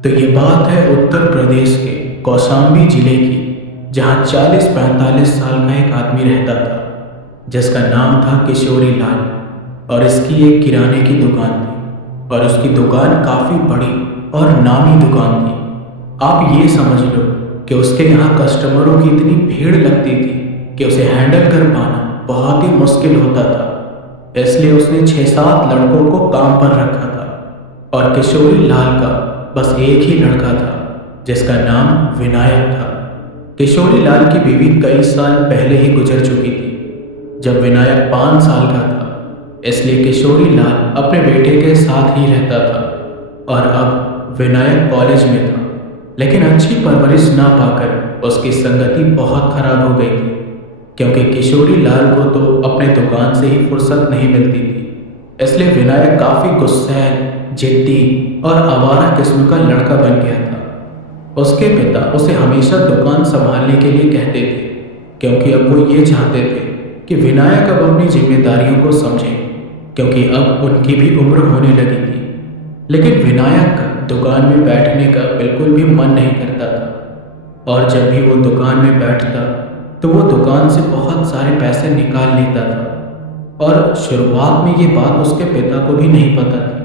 तो ये बात है उत्तर प्रदेश के कौशाम्बी जिले की, जहाँ 40-45 साल का एक आदमी रहता था जिसका नाम था किशोरी लाल। और इसकी एक किराने की दुकान थी और उसकी दुकान काफ़ी बड़ी और नामी दुकान थी। आप ये समझ लो कि उसके यहाँ कस्टमरों की इतनी भीड़ लगती थी कि उसे हैंडल कर पाना बहुत ही मुश्किल होता था। इसलिए उसने 6-7 लड़कों को काम पर रखा था और किशोरी लाल का बस एक ही लड़का था जिसका नाम विनायक था। किशोरी लाल की बीवी कई साल पहले ही गुजर चुकी थी जब विनायक 5 साल का था। इसलिए किशोरी लाल अपने बेटे के साथ ही रहता था और अब विनायक कॉलेज में था, लेकिन अच्छी परवरिश ना पाकर उसकी संगति बहुत खराब हो गई थी, क्योंकि किशोरी लाल को तो अपने दुकान से ही फुर्सत नहीं मिलती थी। इसलिए विनायक काफ़ी गुस्सैल, जिद्दी और आवारा किस्म का लड़का बन गया था। उसके पिता उसे हमेशा दुकान संभालने के लिए कहते थे, क्योंकि अब वो ये चाहते थे कि विनायक अब अपनी जिम्मेदारियों को समझे, क्योंकि अब उनकी भी उम्र होने लगी थी। लेकिन विनायक का दुकान में बैठने का बिल्कुल भी मन नहीं करता था, और जब भी वो दुकान में बैठता तो वो दुकान से बहुत सारे पैसे निकाल लेता था। और शुरुआत में ये बात उसके पिता को भी नहीं पता थी।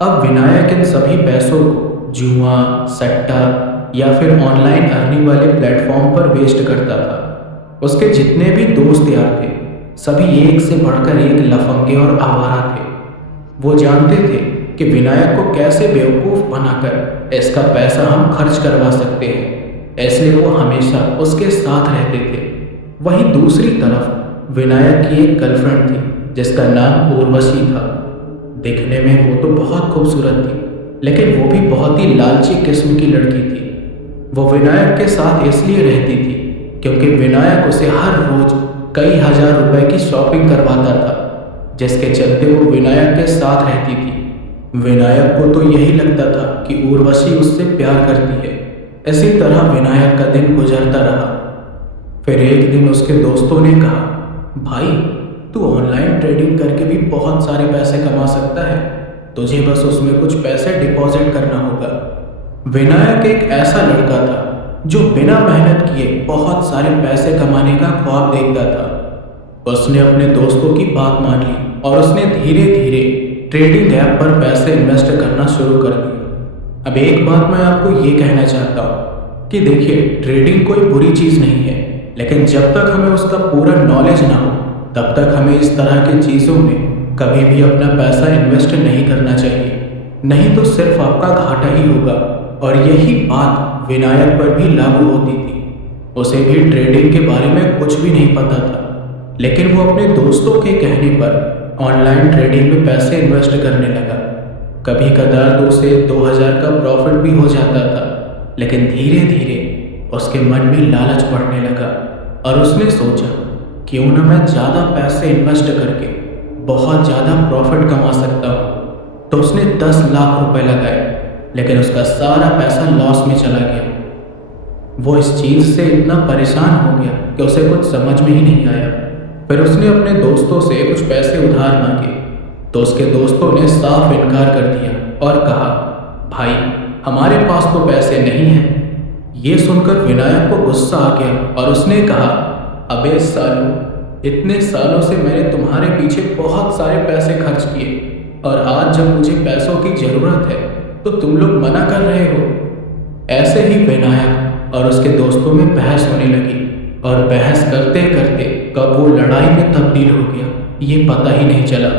अब विनायक इन सभी पैसों को जुआ, सट्टा या फिर ऑनलाइन अर्निंग वाले प्लेटफॉर्म पर वेस्ट करता था। उसके जितने भी दोस्त यार थे सभी एक से बढ़कर एक लफंगे और आवारा थे। वो जानते थे कि विनायक को कैसे बेवकूफ़ बनाकर इसका पैसा हम खर्च करवा सकते हैं, इसलिए वो हमेशा उसके साथ रहते थे। वहीं दूसरी तरफ विनायक की एक गर्लफ्रेंड थी जिसका नाम उर्वशी था। दिखने में वो तो बहुत खूबसूरत थी, लेकिन वो भी बहुत ही लालची किस्म की लड़की थी। वो विनायक के साथ इसलिए रहती थी क्योंकि विनायक उसे हर रोज कई हजार रुपए की शॉपिंग करवाता था, जिसके चलते वो विनायक के साथ रहती थी। विनायक को तो यही लगता था कि उर्वशी उससे प्यार करती है। इसी तरह विनायक का दिन गुजरता रहा। फिर एक दिन उसके दोस्तों ने कहा, भाई तू ऑनलाइन ट्रेडिंग करके भी बहुत सारे पैसे कमा सकता है, तुझे बस उसमें कुछ पैसे डिपॉजिट करना होगा। विनायक एक ऐसा लड़का था जो बिना मेहनत किए बहुत सारे पैसे कमाने का ख्वाब देखता था। उसने अपने दोस्तों की बात मान ली और उसने धीरे धीरे ट्रेडिंग ऐप पर पैसे इन्वेस्ट करना शुरू कर दिया। अब एक बात मैं आपको ये कहना चाहता हूँ कि देखिए, ट्रेडिंग कोई बुरी चीज़ नहीं है, लेकिन जब तक हमें उसका पूरा नॉलेज ना हो तब तक हमें इस तरह की चीज़ों में कभी भी अपना पैसा इन्वेस्ट नहीं करना चाहिए, नहीं तो सिर्फ आपका घाटा ही होगा। और यही बात विनायक पर भी लागू होती थी। उसे भी ट्रेडिंग के बारे में कुछ भी नहीं पता था, लेकिन वो अपने दोस्तों के कहने पर ऑनलाइन ट्रेडिंग में पैसे इन्वेस्ट करने लगा। कभी कदार 2 से 2000 का प्रॉफिट भी हो जाता था, लेकिन धीरे धीरे उसके मन में लालच बढ़ने लगा और उसने सोचा, क्यों ना मैं ज़्यादा पैसे इन्वेस्ट करके बहुत ज़्यादा प्रॉफिट कमा सकता हूँ। तो उसने 10 लाख रुपए लगाए, लेकिन उसका सारा पैसा लॉस में चला गया। वो इस चीज़ से इतना परेशान हो गया कि उसे कुछ समझ में ही नहीं आया। फिर उसने अपने दोस्तों से कुछ पैसे उधार मांगे, तो उसके दोस्तों ने साफ इनकार कर दिया और कहा, भाई हमारे पास तो पैसे नहीं हैं। ये सुनकर विनायक को गुस्सा आ गया और उसने कहा, अबे सालों, इतने सालों से मैंने तुम्हारे पीछे बहुत सारे पैसे खर्च किए और आज जब मुझे पैसों की ज़रूरत है तो तुम लोग मना कर रहे हो। ऐसे ही विनायक और उसके दोस्तों में बहस होने लगी और बहस करते करते कब वो लड़ाई में तब्दील हो गया ये पता ही नहीं चला।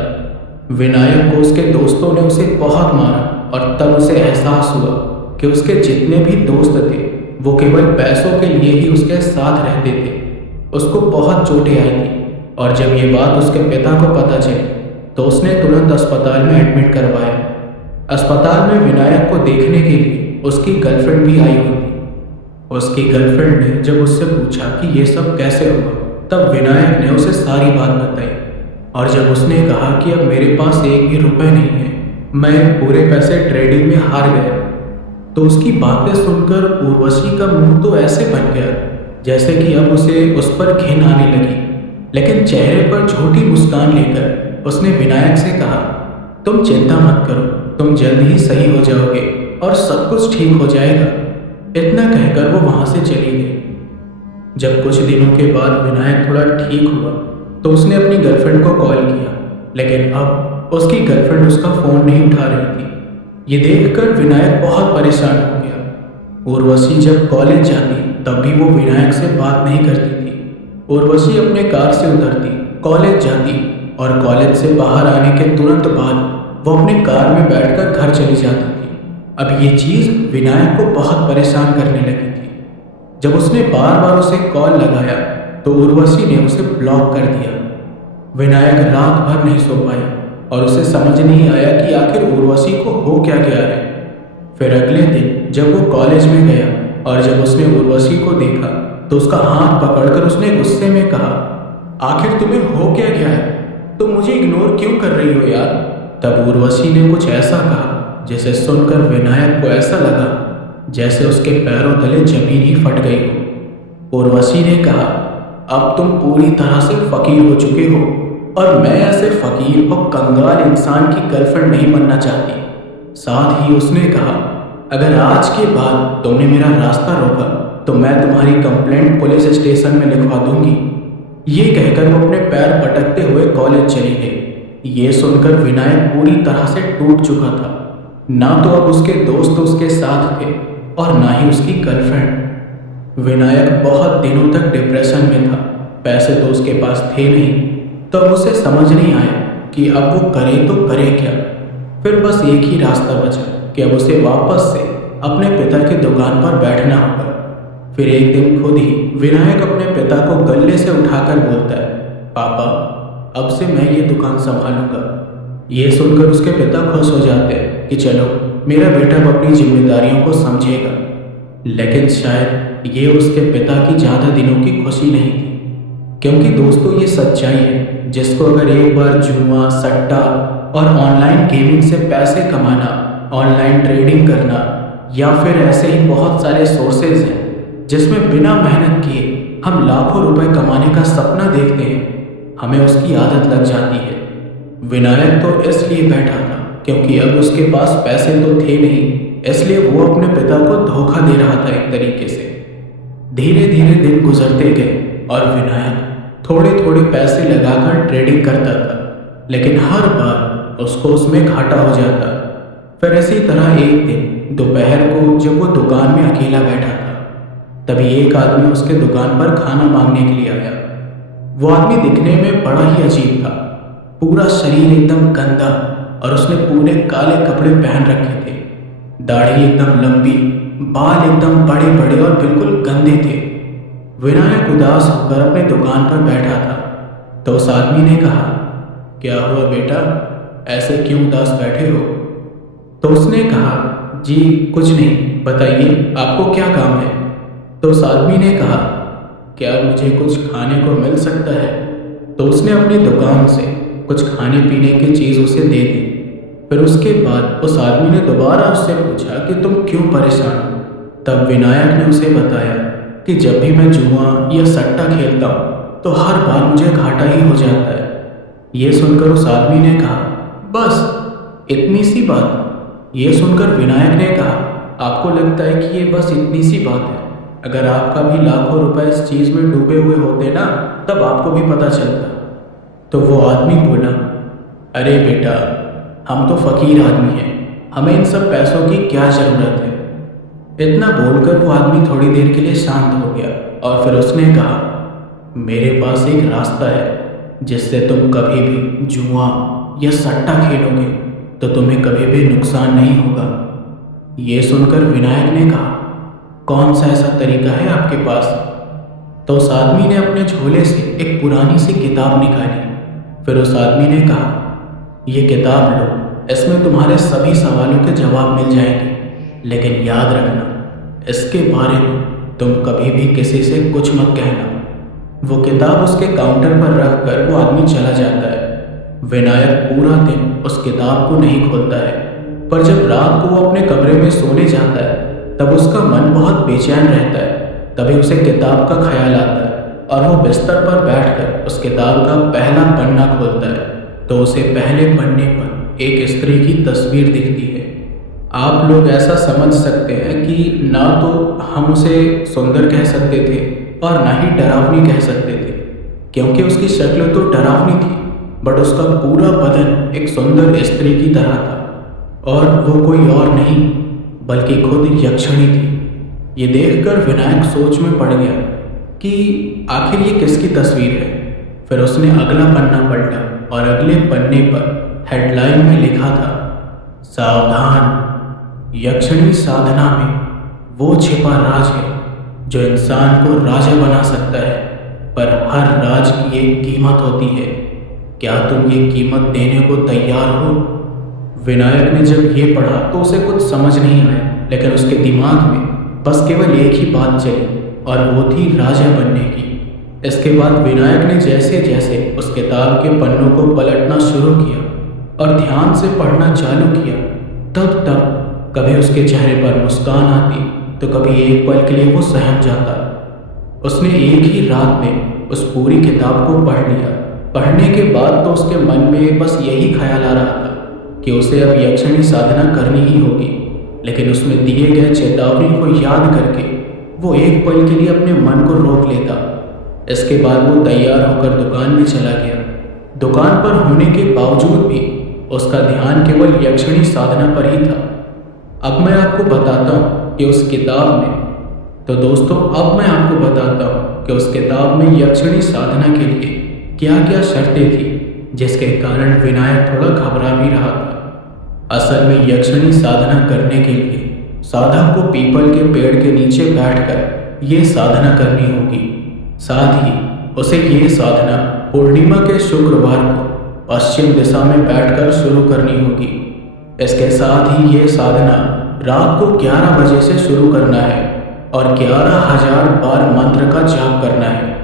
विनायक को उसके दोस्तों ने उसे बहुत मारा और तब उसे एहसास हुआ कि उसके जितने भी दोस्त थे वो केवल पैसों के लिए ही उसके साथ रहते थे। उसको बहुत चोटें आई थी और जब ये बात उसके पिता को पता चली तो उसने तुरंत अस्पताल में एडमिट करवाया। अस्पताल में विनायक को देखने के लिए उसकी गर्लफ्रेंड भी आई हुई थी। उसकी गर्लफ्रेंड ने जब उससे पूछा कि ये सब कैसे हुआ, तब विनायक ने उसे सारी बात बताई। और जब उसने कहा कि अब मेरे पास एक भी रुपए नहीं है, मैं पूरे पैसे ट्रेडिंग में हार गया, तो उसकी बातें सुनकर उर्वशी का मुंह तो ऐसे बन गया जैसे कि अब उसे उस पर घिन आने लगी। लेकिन चेहरे पर झूठी मुस्कान लेकर उसने विनायक से कहा, तुम चिंता मत करो, तुम जल्द ही सही हो जाओगे। और सब कुछ ठीक हो जाएगा। इतना कहकर वो वहां से चली गई। जब कुछ दिनों के बाद विनायक थोड़ा ठीक हुआ तो उसने अपनी गर्लफ्रेंड को कॉल किया, लेकिन अब उसकी गर्लफ्रेंड उसका फ़ोन नहीं उठा रही थी। ये देखकर विनायक बहुत परेशान हो गया। उर्वशी जब कॉलेज जाती तब भी वो विनायक से बात नहीं करती थी। उर्वशी अपने कार से उतरती, कॉलेज जाती और कॉलेज से बाहर आने के तुरंत बाद वो अपने कार में बैठकर घर चली जाती थी। अब ये चीज़ विनायक को बहुत परेशान करने लगी थी। जब उसने बार बार उसे कॉल लगाया तो उर्वशी ने उसे ब्लॉक कर दिया। विनायक रात भर नहीं सो पाया और उसे समझ नहीं आया कि आखिर उर्वशी को हो क्या गया है। फिर अगले दिन जब वो कॉलेज में गया और जब उसने उर्वशी को देखा तो उसका हाथ पकड़कर उसने गुस्से में कहा, आखिर तुम्हें हो क्या गया है? तुम मुझे इग्नोर क्यों कर रही हो यार? तब उर्वशी ने कुछ ऐसा कहा जिसे सुनकर विनायक को ऐसा लगा जैसे उसके पैरों तले जमीन ही फट गई हो। उर्वशी ने कहा, अब तुम पूरी तरह से फकीर हो चुके हो और मैं ऐसे फकीर और कंगाल इंसान की गर्लफ्रेंड नहीं बनना चाहती। साथ ही उसने कहा, अगर आज के बाद तुमने मेरा रास्ता रोका तो मैं तुम्हारी कंप्लेंट पुलिस स्टेशन में लिखवा दूंगी। ये कहकर वो अपने पैर पटकते हुए कॉलेज चली गई। ये सुनकर विनायक पूरी तरह से टूट चुका था। ना तो अब उसके दोस्त उसके साथ थे और ना ही उसकी गर्लफ्रेंड। विनायक बहुत दिनों तक डिप्रेशन में था। पैसे तो उसके पास थे नहीं, तो अब उसे समझ नहीं आया कि अब वो करे तो करे क्या। फिर बस एक ही रास्ता बचा कि अब उसे वापस से अपने पिता की दुकान पर बैठना होगा। फिर एक दिन खुद ही विनायक अपने पिता को गले से उठाकर बोलता है, पापा अब से मैं ये दुकान संभालूंगा। ये सुनकर उसके पिता खुश हो जाते हैं कि चलो मेरा बेटा अब अपनी जिम्मेदारियों को समझेगा। लेकिन शायद ये उसके पिता की ज़्यादा दिनों की खुशी नहीं थी, क्योंकि दोस्तों ये सच्चाई है जिसको अगर एक बार जुआ, सट्टा और ऑनलाइन गेमिंग से पैसे कमाना, ऑनलाइन ट्रेडिंग करना या फिर ऐसे ही बहुत सारे सोर्सेज हैं जिसमें बिना मेहनत किए हम लाखों रुपए कमाने का सपना देखते हैं, हमें उसकी आदत लग जाती है। विनायक तो इसलिए बैठा था क्योंकि अब उसके पास पैसे तो थे नहीं, इसलिए वो अपने पिता को धोखा दे रहा था एक तरीके से। धीरे धीरे दिन गुजरते गए और विनायक थोड़े थोड़े पैसे लगाकर ट्रेडिंग करता था, लेकिन हर बार उसको उसमें घाटा हो जाता। फिर इसी तरह एक दिन दोपहर को जब वो दुकान में अकेला बैठा था, तभी एक आदमी उसके दुकान पर खाना मांगने के लिए आया। वो आदमी दिखने में बड़ा ही अजीब था। पूरा शरीर एकदम गंदा और उसने पूरे काले कपड़े पहन रखे थे। दाढ़ी एकदम लंबी, बाल एकदम बड़े बड़े और बिल्कुल गंदे थे। विनायक उदास होकर अपने दुकान पर बैठा था तो उस आदमी ने कहा, क्या हुआ बेटा, ऐसे क्यों उदास बैठे हो? तो उसने कहा, जी कुछ नहीं, बताइए आपको क्या काम है? तो उस आदमी ने कहा, क्या मुझे कुछ खाने को मिल सकता है? तो उसने अपनी दुकान से कुछ खाने पीने की चीज़ उसे दे दी। फिर उसके बाद उस आदमी ने दोबारा उससे पूछा कि तुम क्यों परेशान हो? तब विनायक ने उसे बताया कि जब भी मैं जुआ या सट्टा खेलता हूँ तो हर बार मुझे घाटा ही हो जाता है। ये सुनकर उस आदमी ने कहा, बस इतनी सी बात? ये सुनकर विनायक ने कहा, आपको लगता है कि ये बस इतनी सी बात है? अगर आपका भी लाखों रुपए इस चीज़ में डूबे हुए होते ना, तब आपको भी पता चलता। तो वो आदमी बोला, अरे बेटा, हम तो फकीर आदमी हैं, हमें इन सब पैसों की क्या ज़रूरत है? इतना बोलकर वो आदमी थोड़ी देर के लिए शांत हो गया और फिर उसने कहा, मेरे पास एक रास्ता है जिससे तुम कभी भी जुआ या सट्टा खेलोगे तो तुम्हें कभी भी नुकसान नहीं होगा। ये सुनकर विनायक ने कहा, कौन सा ऐसा तरीका है आपके पास? तो उस आदमी ने अपने झोले से एक पुरानी सी किताब निकाली। फिर उस आदमी ने कहा, ये किताब लो, इसमें तुम्हारे सभी सवालों के जवाब मिल जाएंगे, लेकिन याद रखना इसके बारे में तुम कभी भी किसी से कुछ मत कहना। वो किताब उसके काउंटर पर रख कर वो आदमी चला जाता है। विनायक पूरा दिन उस किताब को नहीं खोलता है, पर जब रात को वो अपने कमरे में सोने जाता है तब उसका मन बहुत बेचैन रहता है। तभी उसे किताब का ख्याल आता है और वो बिस्तर पर बैठकर उस किताब का पहला पन्ना खोलता है तो उसे पहले पन्ने पर एक स्त्री की तस्वीर दिखती है। आप लोग ऐसा समझ सकते हैं कि ना तो हम उसे सुंदर कह सकते थे और ना ही डरावनी कह सकते थे, क्योंकि उसकी शक्ल तो डरावनी थी, बट उसका पूरा बदन एक सुंदर स्त्री की तरह था। और वो कोई और नहीं बल्कि खुद यक्षिणी थी। ये देखकर विनायक सोच में पड़ गया कि आखिर ये किसकी तस्वीर है। फिर उसने अगला पन्ना पलटा और अगले पन्ने पर हेडलाइन में लिखा था, सावधान, यक्षिणी साधना में वो छिपा राज है जो इंसान को राजा बना सकता है, पर हर राज की एक कीमत होती है। क्या तुम ये कीमत देने को तैयार हो? विनायक ने जब ये पढ़ा तो उसे कुछ समझ नहीं आया, लेकिन उसके दिमाग में बस केवल एक ही बात चली और वो थी राजा बनने की। इसके बाद विनायक ने जैसे जैसे उस किताब के पन्नों को पलटना शुरू किया और ध्यान से पढ़ना चालू किया, तब तब कभी उसके चेहरे पर मुस्कान आती तो कभी एक पल के लिए वो सहम जाता। उसने एक ही रात में उस पूरी किताब को पढ़ लिया। पढ़ने के बाद तो उसके मन में बस यही ख्याल आ रहा था कि उसे अब यक्षिणी साधना करनी ही होगी, लेकिन उसमें दिए गए चेतावनी को याद करके वो एक पल के लिए अपने मन को रोक लेता। इसके बाद वो तैयार होकर दुकान में चला गया। दुकान पर होने के बावजूद भी उसका ध्यान केवल यक्षिणी साधना पर ही था। अब मैं आपको बताता हूँ कि उस किताब में उस किताब में यक्षिणी साधना के लिए क्या क्या शर्तें थी, जिसके कारण विनायक थोड़ा घबरा भी रहा था। असल में यक्षिणी साधना करने के लिए साधक को पीपल के पेड़ के नीचे बैठकर ये साधना करनी होगी। साथ ही उसे ये साधना पूर्णिमा के शुक्रवार को पश्चिम दिशा में बैठकर शुरू करनी होगी। इसके साथ ही ये साधना रात को 11 बजे से शुरू करना है और 11,000 बार मंत्र का जाप करना है,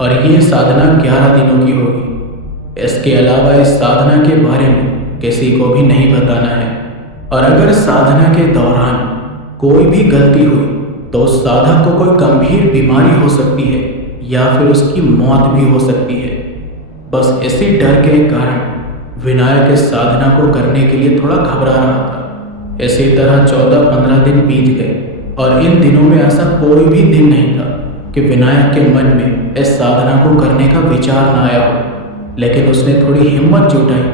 और ये साधना 11 दिनों की होगी। इसके अलावा इस साधना के बारे में किसी को भी नहीं बताना है, और अगर साधना के दौरान कोई भी गलती हुई तो उस साधक को कोई गंभीर बीमारी हो सकती है या फिर उसकी मौत भी हो सकती है। बस इसी डर के कारण विनायक इस साधना को करने के लिए थोड़ा घबरा रहा था। इसी तरह 14-15 दिन बीत गए और इन दिनों में ऐसा कोई भी दिन नहीं था कि विनायक के मन में इस साधना को करने का विचार न आया हो। लेकिन उसने थोड़ी हिम्मत जुटाई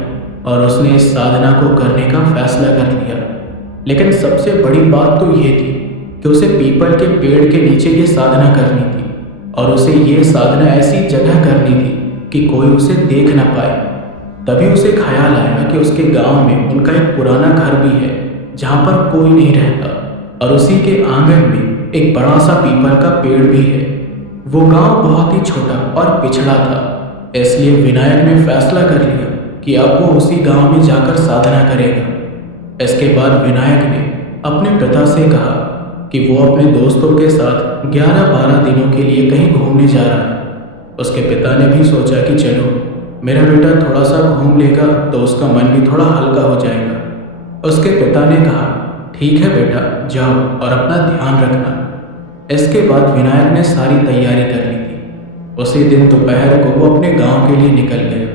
और उसने इस साधना को करने का फैसला कर लिया। लेकिन सबसे बड़ी बात तो ये थी कि उसे पीपल के पेड़ के नीचे ये साधना करनी थी, और उसे ये साधना ऐसी जगह करनी थी कि कोई उसे देख ना पाए। तभी उसे ख्याल आया कि उसके गांव में उनका एक पुराना घर भी है जहां पर कोई नहीं रहता, और उसी के आंगन में एक बड़ा सा पीपल का पेड़ भी है। वो गांव बहुत ही छोटा और पिछड़ा था, इसलिए विनायक ने फैसला कर लिया कि अब वो उसी गांव में जाकर साधना करेगा। इसके बाद विनायक ने अपने पिता से कहा कि वो अपने दोस्तों के साथ 11-12 दिनों के लिए कहीं घूमने जा रहा है। उसके पिता ने भी सोचा कि चलो मेरा बेटा थोड़ा सा घूम लेगा तो उसका मन भी थोड़ा हल्का हो जाएगा। उसके पिता ने कहा, ठीक है बेटा, जाओ और अपना ध्यान रखना। इसके बाद विनायक ने सारी तैयारी कर ली थी। उसी दिन दोपहर को वो अपने गांव के लिए निकल गया।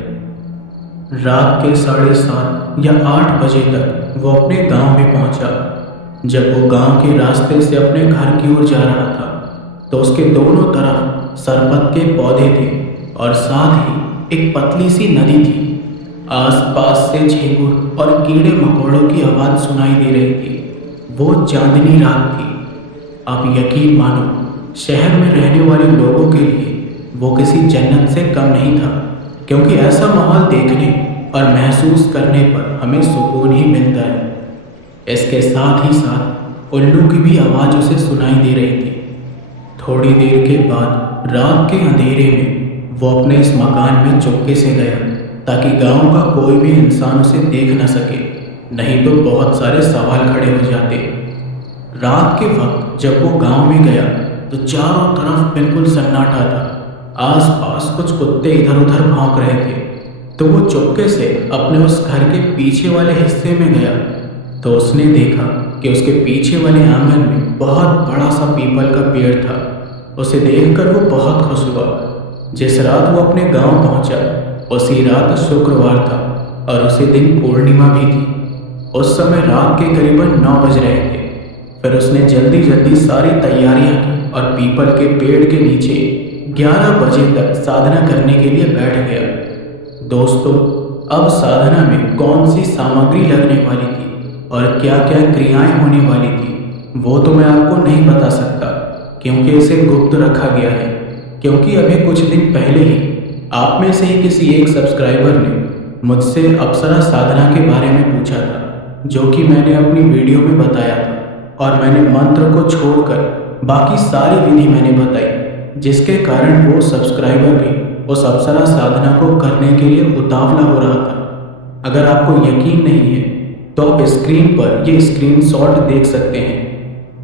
रात के 7:30 या 8 बजे तक वो अपने गांव में पहुंचा। जब वो गांव के रास्ते से अपने घर की ओर जा रहा था तो उसके दोनों तरफ सरपत के पौधे थे और साथ ही एक पतली सी नदी थी। आसपास से झींगुर और कीड़े मकोड़ों की आवाज़ सुनाई दे रही थी। वो चांदनी रात थी। आप यकीन मानो, शहर में रहने वाले लोगों के लिए वो किसी जन्नत से कम नहीं था, क्योंकि ऐसा माहौल देखने और महसूस करने पर हमें सुकून ही मिलता है। इसके साथ ही साथ उल्लू की भी आवाज़ उसे सुनाई दे रही थी। थोड़ी देर के बाद रात के अंधेरे में वो अपने इस मकान में चुपके से गया, ताकि गांव का कोई भी इंसान उसे देख न सके, नहीं तो बहुत सारे सवाल खड़े हो जाते। रात के वक्त जब वो गांव में गया तो चारों तरफ बिल्कुल सन्नाटा था। आसपास कुछ कुत्ते इधर उधर भौंक रहे थे। तो वो चुपके से अपने उस घर के पीछे वाले हिस्से में गया तो उसने देखा कि उसके पीछे वाले आंगन में बहुत बड़ा सा पीपल का पेड़ था। उसे देखकर वो बहुत खुश हुआ। जिस रात वो अपने गांव पहुंचा उसी रात शुक्रवार था और उसी दिन पूर्णिमा भी थी। उस समय रात के करीबन 9 बज रहे थे। फिर उसने जल्दी जल्दी सारी तैयारियां की और पीपल के पेड़ के नीचे 11 बजे तक साधना करने के लिए बैठ गया। दोस्तों, अब साधना में कौन सी सामग्री लगने वाली थी और क्या क्या क्रियाएं होने वाली थी वो तो मैं आपको नहीं बता सकता, क्योंकि इसे गुप्त रखा गया है। क्योंकि अभी कुछ दिन पहले ही आप में से ही किसी एक सब्सक्राइबर ने मुझसे अप्सरा साधना के बारे में पूछा था, जो कि मैंने अपनी वीडियो में बताया था, और मैंने मंत्र को छोड़कर बाकी सारी विधि मैंने बताई, जिसके कारण वो सब्सक्राइबर भी उस अप्सरा साधना को करने के लिए उतावला हो रहा था। अगर आपको यकीन नहीं है तो आप स्क्रीन पर ये स्क्रीनशॉट देख सकते हैं।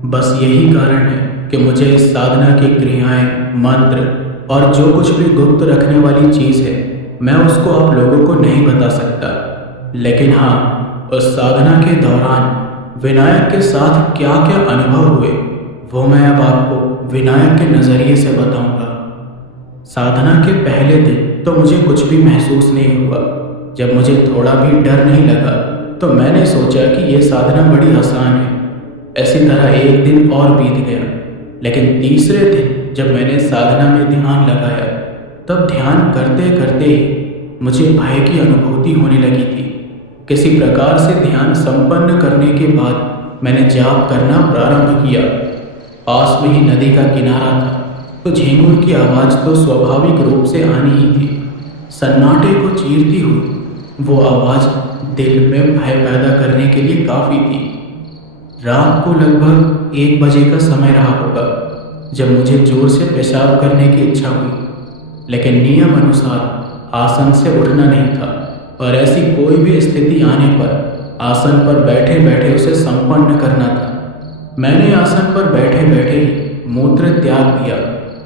बस यही कारण है कि मुझे इस साधना की क्रियाएं, मंत्र और जो कुछ भी गुप्त रखने वाली चीज़ है, मैं उसको आप लोगों को नहीं बता सकता। लेकिन हाँ, उस साधना के दौरान विनायक के साथ क्या क्या अनुभव हुए वो मैं अब आपको विनायक के नज़रिए से बताऊंगा। साधना के पहले दिन तो मुझे कुछ भी महसूस नहीं हुआ। जब मुझे थोड़ा भी डर नहीं लगा तो मैंने सोचा कि ये साधना बड़ी आसान है। ऐसी तरह एक दिन और बीत गया, लेकिन तीसरे दिन जब मैंने साधना में ध्यान लगाया, तब ध्यान करते करते ही मुझे भय की अनुभूति होने लगी थी। किसी प्रकार से ध्यान संपन्न करने के बाद मैंने जाप करना प्रारंभ किया। पास में ही नदी का किनारा था, तो झींगुर की आवाज़ तो स्वाभाविक रूप से आनी ही थी। सन्नाटे को चीरती हुई वो आवाज़ दिल में भय पैदा करने के लिए काफ़ी थी। रात को लगभग 1 बजे का समय रहा होगा जब मुझे जोर से पेशाब करने की इच्छा हुई, लेकिन नियम अनुसार आसन से उठना नहीं था, और ऐसी कोई भी स्थिति आने पर आसन पर बैठे बैठे उसे संपन्न करना था। मैंने आसन पर बैठे बैठे ही मूत्र त्याग दिया,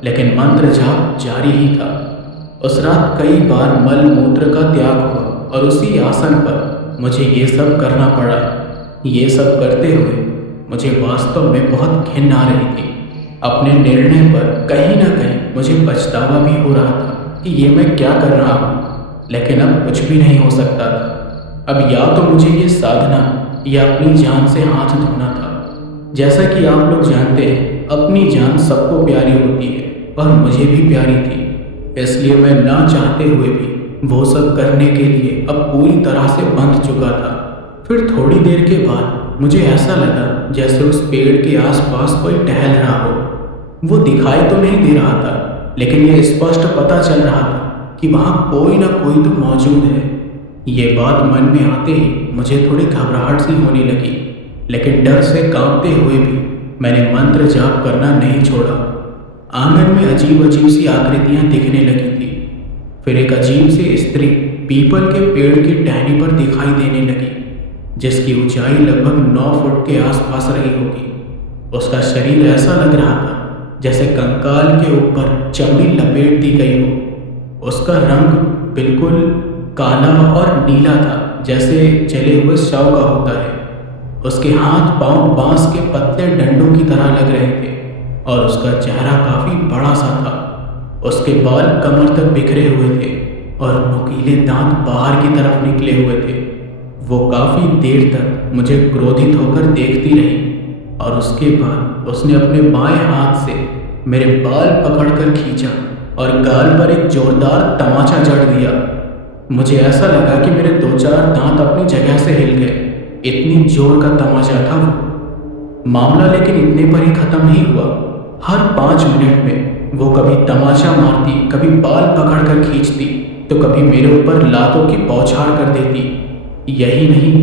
लेकिन मंत्र जाप जारी ही था। उस रात कई बार मल मूत्र का त्याग हुआ और उसी आसन पर मुझे ये सब करना पड़ा। ये सब करते हुए मुझे वास्तव में बहुत घिन आ रही थी। अपने निर्णय पर कहीं ना कहीं मुझे पछतावा भी हो रहा था कि ये मैं क्या कर रहा हूँ, लेकिन अब कुछ भी नहीं हो सकता था। अब या तो मुझे ये साधना या अपनी जान से हाथ धोना था। जैसा कि आप लोग जानते हैं, अपनी जान सबको प्यारी होती है और मुझे भी प्यारी थी। इसलिए मैं ना चाहते हुए भी वो सब करने के लिए अब पूरी तरह से बंध चुका था। फिर थोड़ी देर के बाद मुझे ऐसा लगा जैसे उस पेड़ के आसपास कोई टहल रहा हो। वो दिखाई तो नहीं दे रहा था, लेकिन यह स्पष्ट पता चल रहा था कि वहाँ कोई ना कोई तो मौजूद है। ये बात मन में आते ही मुझे थोड़ी घबराहट सी होने लगी, लेकिन डर से कांपते हुए भी मैंने मंत्र जाप करना नहीं छोड़ा। आंगन में अजीब अजीब सी आकृतियाँ दिखने लगी थी। फिर एक अजीब सी स्त्री पीपल के पेड़ की टहनी पर दिखाई देने लगी, जिसकी ऊंचाई लगभग 9 फुट के आसपास रही होगी। उसका शरीर ऐसा लग रहा था जैसे कंकाल के ऊपर चमड़ी लपेट दी गई हो। उसका रंग बिल्कुल काला और नीला था, जैसे जले हुए शव का होता है। उसके हाथ पांव बांस के पतले डंडों की तरह लग रहे थे और उसका चेहरा काफी बड़ा सा था। उसके बाल कमर तक बिखरे हुए थे और नुकीले दांत बाहर की तरफ निकले हुए थे। वो काफी देर तक मुझे क्रोधित होकर देखती रही और उसके बाद उसने अपने बाएं हाथ से मेरे बाल पकड़कर खींचा और गाल पर एक जोरदार तमाचा जड़ दिया। मुझे ऐसा लगा कि मेरे 2-4 दांत अपनी जगह से हिल गए। इतनी जोर का तमाचा था वो। मामला लेकिन इतने पर ही खत्म नहीं हुआ। हर 5 मिनट में वो कभी तमाचा मारती, कभी बाल पकड़कर खींचती, तो कभी मेरे ऊपर लातों की बौछार कर देती। यही नहीं,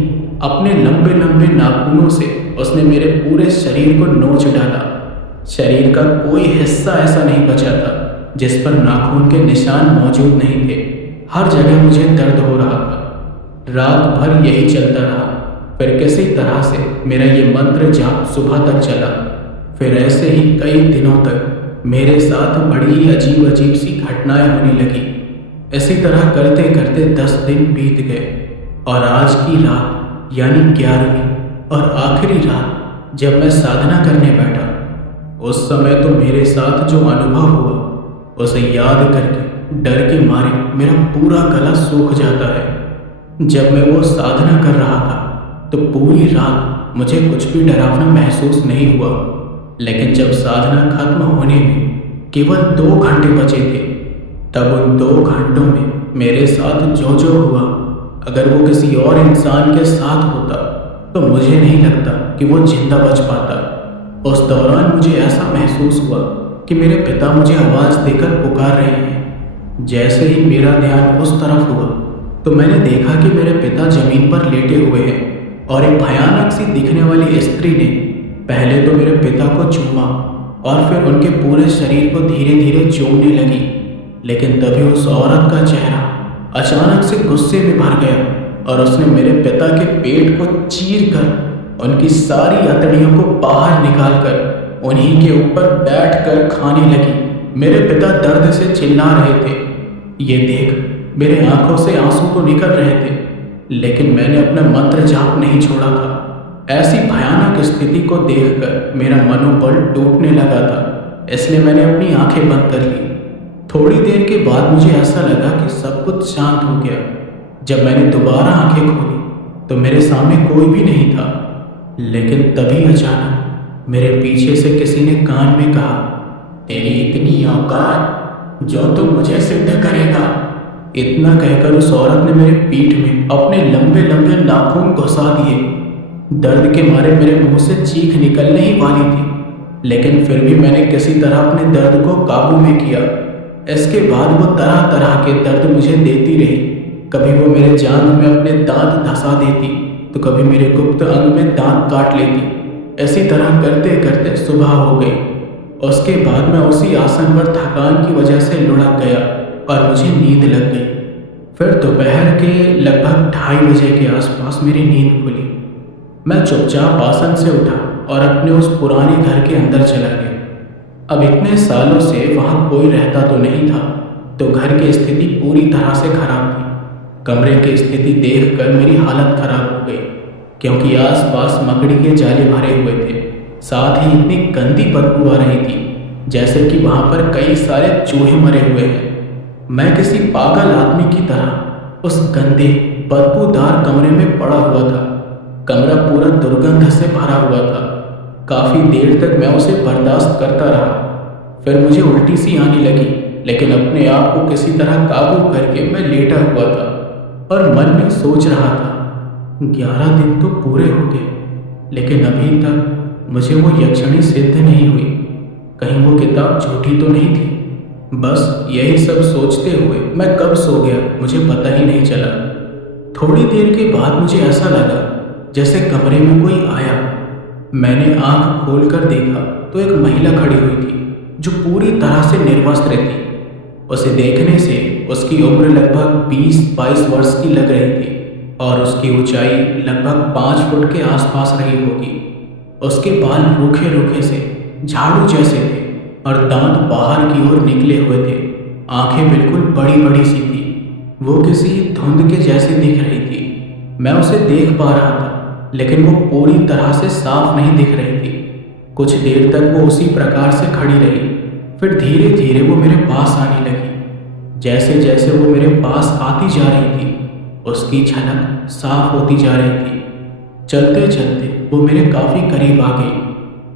अपने लंबे लंबे नाखूनों से उसने मेरे पूरे शरीर को नोच डाला। शरीर का कोई हिस्सा ऐसा नहीं बचा था जिस पर नाखून के निशान मौजूद नहीं थे। हर जगह मुझे दर्द हो रहा था। रात भर यही चलता रहा। फिर किसी तरह से मेरा ये मंत्र जाप सुबह तक चला। फिर ऐसे ही कई दिनों तक मेरे साथ बड़ी ही अजीब अजीब सी घटनाएं होने लगी। इसी तरह करते करते 10 दिन बीत गए और आज की रात यानी 11वीं और आखिरी रात जब मैं साधना करने बैठा, उस समय तो मेरे साथ जो अनुभव हुआ उसे याद करके डर के मारे मेरा पूरा गला सूख जाता है। जब मैं वो साधना कर रहा था तो पूरी रात मुझे कुछ भी डरावना महसूस नहीं हुआ। लेकिन जब साधना खत्म होने में केवल 2 घंटे बचे थे, तब उन 2 घंटों में मेरे साथ जो जो हुआ, अगर वो किसी और इंसान के साथ होता तो मुझे नहीं लगता कि वो जिंदा बच पाता। उस दौरान मुझे ऐसा महसूस हुआ कि मेरे पिता मुझे आवाज़ देकर पुकार रहे हैं। जैसे ही मेरा ध्यान उस तरफ हुआ तो मैंने देखा कि मेरे पिता जमीन पर लेटे हुए हैं और एक भयानक सी दिखने वाली स्त्री ने पहले तो मेरे पिता को चूमा और फिर उनके पूरे शरीर को धीरे धीरे चूमने लगी। लेकिन तभी उस औरत का चेहरा अचानक से गुस्से में भर गया और उसने मेरे पिता के पेट को चीर कर उनकी सारी अतड़ियों को बाहर निकालकर उन्हीं के ऊपर बैठकर खाने लगी। मेरे पिता दर्द से चिल्ला रहे थे। ये देख मेरे आंखों से आंसू तो निकल रहे थे, लेकिन मैंने अपना मंत्र जाप नहीं छोड़ा था। ऐसी भयानक स्थिति को देखकर मेरा मनोबल टूटने लगा था, इसलिए मैंने अपनी आंखें बंद कर ली। थोड़ी देर के बाद मुझे ऐसा लगा कि सब कुछ शांत हो गया। जब मैंने दोबारा आंखें खोली तो मेरे सामने कोई भी नहीं था। लेकिन तभी अचानक मेरे पीछे से किसी ने कान में कहा, तेरी इतनी औकात जो तू मुझे सिद्ध करेगा। इतना कहकर उस औरत ने मेरे पीठ में अपने लंबे लंबे नाखून घुसा दिए। दर्द के मारे मेरे मुंह से चीख निकलने ही वाली थी, लेकिन फिर भी मैंने किसी तरह अपने दर्द को काबू में किया। इसके बाद वो तरह तरह के दर्द मुझे देती रही। कभी वो मेरे जांघ में अपने दांत धंसा देती तो कभी मेरे गुप्त अंग में दांत काट लेती। इसी तरह करते करते सुबह हो गई। उसके बाद मैं उसी आसन पर थकान की वजह से लुढ़क गया और मुझे नींद लग गई। फिर दोपहर के लगभग 2:30 बजे के आसपास मेरी नींद खुली। मैं चुपचाप आसन से उठा और अपने उस पुराने घर के अंदर चला गया। अब इतने सालों से वहाँ कोई रहता तो नहीं था, तो घर की स्थिति पूरी तरह से खराब थी। कमरे की स्थिति देखकर मेरी हालत खराब हो गई, क्योंकि आसपास मकड़ी के जाले भरे हुए थे। साथ ही इतनी गंदी बदबू आ रही थी जैसे कि वहाँ पर कई सारे चूहे मरे हुए हैं। मैं किसी पागल आदमी की तरह उस गंदे बदबूदार कमरे में पड़ा हुआ था। कमरा पूरा दुर्गंध से भरा हुआ था। काफ़ी देर तक मैं उसे बर्दाश्त करता रहा। फिर मुझे उल्टी सी आने लगी, लेकिन अपने आप को किसी तरह काबू करके मैं लेटा हुआ था और मन में सोच रहा था, 11 दिन तो पूरे हो गए, लेकिन अभी तक मुझे वो यक्षिणी सिद्ध नहीं हुई। कहीं वो किताब झूठी तो नहीं थी। बस यही सब सोचते हुए मैं कब सो गया मुझे पता ही नहीं चला। थोड़ी देर के बाद मुझे ऐसा लगा जैसे कमरे में कोई आया। मैंने आंख खोलकर देखा तो एक महिला खड़ी हुई थी जो पूरी तरह से निर्वस्त्र थी। उसे देखने से उसकी उम्र लगभग 20-22 वर्ष की लग रही थी और उसकी ऊंचाई लगभग 5 फुट के आसपास रही होगी। उसके बाल रूखे रूखे से झाड़ू जैसे थे और दांत बाहर की ओर निकले हुए थे। आंखें बिल्कुल बड़ी बड़ी सी थी। वो किसी धुंध के जैसी दिख रही थी। मैं उसे देख पा रहा था, लेकिन वो पूरी तरह से साफ नहीं दिख रही थी। कुछ देर तक वो उसी प्रकार से खड़ी रही। फिर धीरे धीरे वो मेरे पास आने लगी। जैसे जैसे वो मेरे पास आती जा रही थी, उसकी झलक साफ होती जा रही थी। चलते चलते वो मेरे काफ़ी करीब आ गई।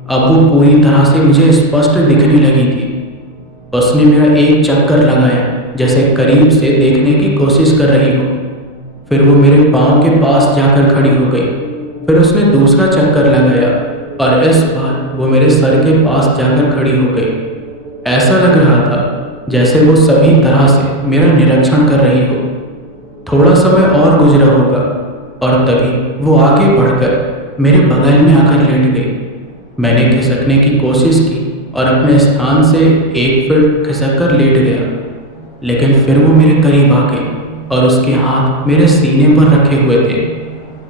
अब वो पूरी तरह से मुझे स्पष्ट दिखने लगी थी। उसने मेरा एक चक्कर लगाया, जैसे करीब से देखने की कोशिश कर रही हो। फिर वो मेरे पाँव के पास जाकर खड़ी हो गई। फिर उसने दूसरा चक्कर लगाया और इस बार वो मेरे सर के पास जाकर खड़ी हो गई। ऐसा लग रहा था जैसे वो सभी तरह से मेरा निरीक्षण कर रही हो। थोड़ा समय और गुजरा होगा और तभी वो आगे बढ़कर मेरे बगल में आकर लेट गई। मैंने खिसकने की कोशिश की और अपने स्थान से 1 फीट खिसक कर लेट गया, लेकिन फिर वो मेरे करीब आ गई और उसके हाथ मेरे सीने पर रखे हुए थे।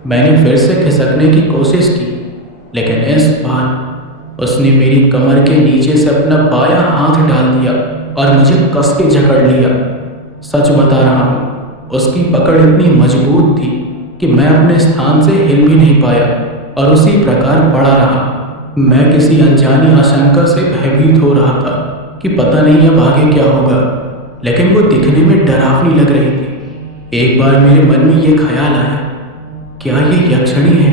मैंने फिर से खिसकने की कोशिश की, लेकिन इस बार उसने मेरी कमर के नीचे से अपना बायां हाथ डाल दिया और मुझे कस के जकड़ लिया। सच बता रहा हूँ, उसकी पकड़ इतनी मजबूत थी कि मैं अपने स्थान से हिल भी नहीं पाया और उसी प्रकार पड़ा रहा। मैं किसी अनजानी आशंका से भयभीत हो रहा था कि पता नहीं अब आगे क्या होगा, लेकिन वो दिखने में डरावनी लग रही थी। एक बार मेरे मन में ये ख्याल आया क्या ये यक्षिणी है?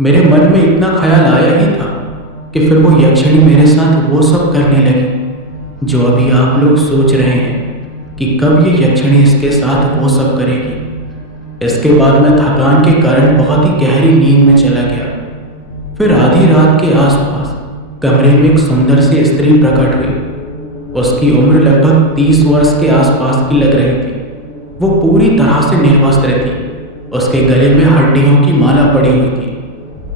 मेरे मन में इतना ख्याल आया ही था कि फिर वो यक्षिणी मेरे साथ वो सब करने लगी जो अभी आप लोग सोच रहे हैं कि कब ये यक्षिणी इसके साथ वो सब करेगी। इसके बाद मैं थकान के कारण बहुत ही गहरी नींद में चला गया। फिर आधी रात के आसपास कमरे में एक सुंदर सी स्त्री प्रकट हुई। उसकी उम्र लगभग 30 वर्ष के आसपास की लग रही थी। वो पूरी तरह से निर्वस्त्र थी। उसके गले में हड्डियों की माला पड़ी हुई थी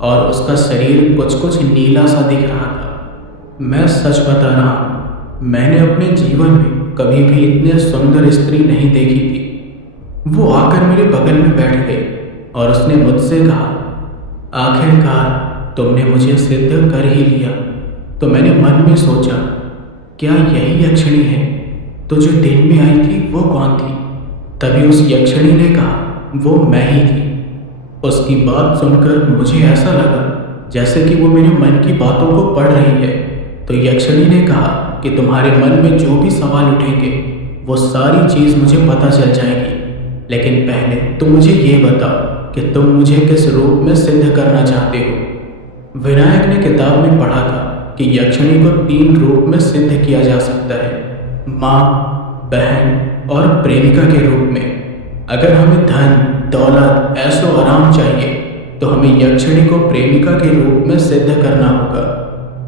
और उसका शरीर कुछ कुछ नीला सा दिख रहा था। मैं सच बता रहा हूँ, मैंने अपने जीवन में कभी भी इतने सुंदर स्त्री नहीं देखी थी। वो आकर मेरे बगल में बैठ गई और उसने मुझसे कहा, आखिरकार तुमने मुझे सिद्ध कर ही लिया। तो मैंने मन में सोचा, क्या यही यक्षिणी है? तो जो दिन में आई थी वो कौन थी? तभी उस यक्षिणी ने कहा, वो मैं ही थी। उसकी बात सुनकर मुझे ऐसा लगा जैसे कि वो मेरे मन की बातों को पढ़ रही है। तो यक्षिणी ने कहा कि तुम्हारे मन में जो भी सवाल उठेंगे वो सारी चीज़ मुझे पता चल जाएगी, लेकिन पहले तुम मुझे ये बताओ कि तुम मुझे किस रूप में सिद्ध करना चाहते हो। विनायक ने किताब में पढ़ा था कि यक्षिणी को 3 रूप में सिद्ध किया जा सकता है, माँ, बहन और प्रेमिका के रूप में। अगर हमें धन, दौलत, ऐशो आराम चाहिए तो हमें यक्षिणी को प्रेमिका के रूप में सिद्ध करना होगा।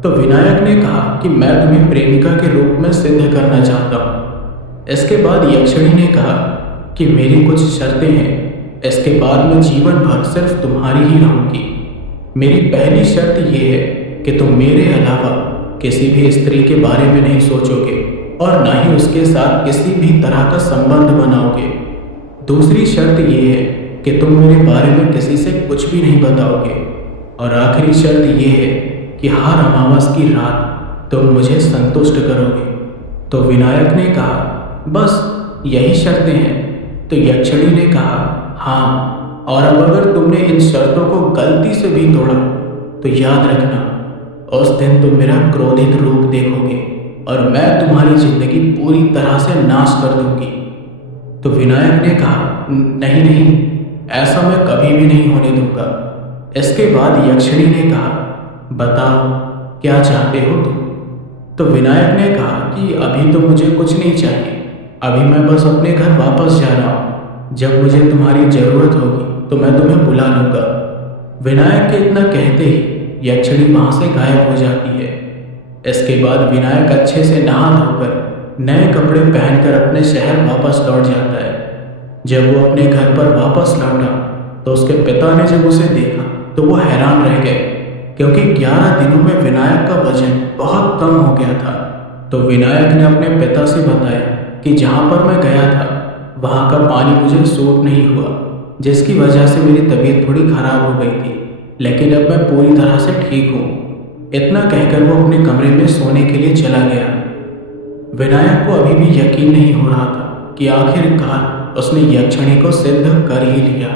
तो विनायक ने कहा कि मैं तुम्हें प्रेमिका के रूप में सिद्ध करना चाहता हूँ। इसके बाद यक्षिणी ने कहा कि मेरी कुछ शर्तें हैं। इसके बाद मैं जीवन भर सिर्फ तुम्हारी ही रहूँगी। मेरी पहली शर्त यह है कि तुम मेरे अलावा किसी भी स्त्री के बारे में नहीं सोचोगे और ना ही उसके साथ किसी भी तरह का संबंध बनाओगे। दूसरी शर्त यह है कि तुम मेरे बारे में किसी से कुछ भी नहीं बताओगे। और आखिरी शर्त यह है कि हर अमावस की रात तुम मुझे संतुष्ट करोगे। तो विनायक ने कहा, बस यही शर्तें हैं? तो यक्षिणी ने कहा, हाँ, और अब अगर तुमने इन शर्तों को गलती से भी तोड़ा तो याद रखना, उस दिन तुम मेरा क्रोधित रूप देखोगे और मैं तुम्हारी जिंदगी पूरी तरह से नाश कर दूंगी। तो विनायक ने कहा, नहीं नहीं, ऐसा मैं कभी भी नहीं होने दूंगा। इसके बाद यक्षिणी ने कहा, बताओ क्या चाहते हो तुम? तो विनायक ने कहा कि अभी तो मुझे कुछ नहीं चाहिए, अभी मैं बस अपने घर वापस जा रहा हूँ। जब मुझे तुम्हारी ज़रूरत होगी तो मैं तुम्हें बुला लूँगा। विनायक के इतना कहते ही यक्षिणी वहाँ से गायब हो जाती है। इसके बाद विनायक अच्छे से नहा धोकर नए कपड़े पहनकर अपने शहर वापस लौट जाता है। जब वो अपने घर पर वापस लौटा तो उसके पिता ने जब उसे देखा तो वो हैरान रह गए, क्योंकि 11 दिनों में विनायक का वजन बहुत कम हो गया था। तो विनायक ने अपने पिता से बताया कि जहाँ पर मैं गया था वहाँ का पानी मुझे सूट नहीं हुआ, जिसकी वजह से मेरी तबीयत थोड़ी खराब हो गई थी, लेकिन अब मैं पूरी तरह से ठीक हूँ। इतना कहकर वो अपने कमरे में सोने के लिए चला गया। विनायक को अभी भी यकीन नहीं हो रहा था कि आखिरकार उसने यक्षिणी को सिद्ध कर ही लिया।